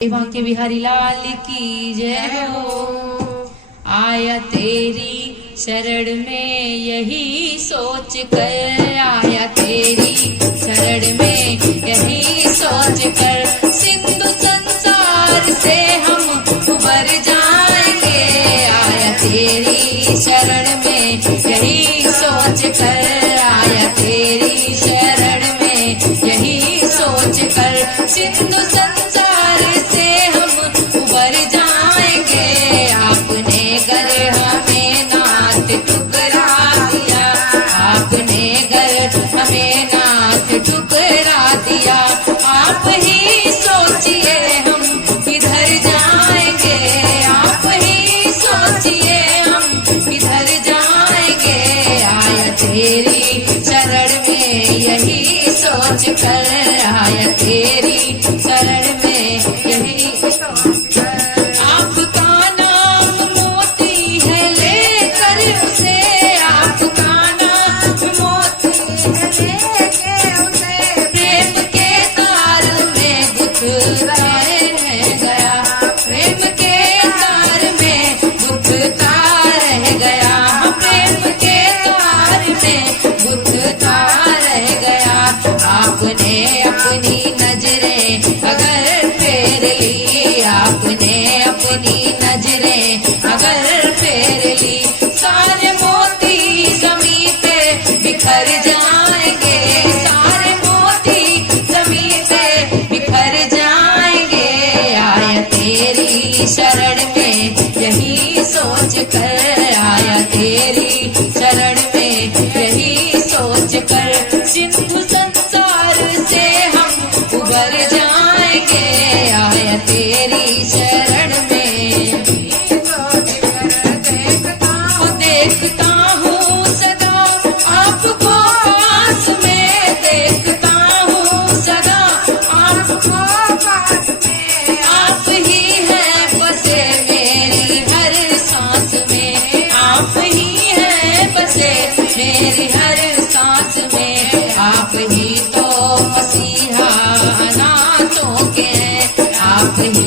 बांके बिहारी लाल की जय हो। आया तेरी शरण में यही सोच कर, आया तेरी शरण में यही सोच कर, सिंधु संसार से हम उबर जाएंगे। आया तेरी शरण में यही सोच कर, आया तेरी शरण में यही सोच कर, सिंधु संसार से हम उबर जाएंगे। आपने गर हमें नाथ ठुकरा दिया, आपने गर हमें नाथ ठुकरा दिया, आप ही सोचिए हम किधर जाएंगे, आप ही सोचिए हम किधर जाएंगे। आया तेरी शरण में यही सोच कर, आया तेरी शरण में यही सोच कर। आपका नाम मोती है लेकर उसे, आपका नाम मोती है लेकर उसे, प्रेम के तार में गुथता रह गया, प्रेम के तार में गुथता रह गया, प्रेम के तार में गुथता रह गया। आपने अपनी नजरें अगर फेर ली, आपने अपनी नजरें अगर फेर ली, सारे मोती जमीन पे बिखर जाएंगे, सारे मोती जमीन पे बिखर जाएंगे। आया तेरी शरण में यही सोच कर, आया तेरी शरण में यही सोच कर, सिंधु संसार से हम उबर जाएंगे। आया तेरी शरण में सोच कर, देखता हूँ सदा आपको पास में, देखता हूँ सदा आपको पास में, आप ही हैं बसे मेरी हर सांस में, आप ही हैं बसे मेरी हर सांस में, आप ही तो मसीहा अनाथों के हैं, आप ही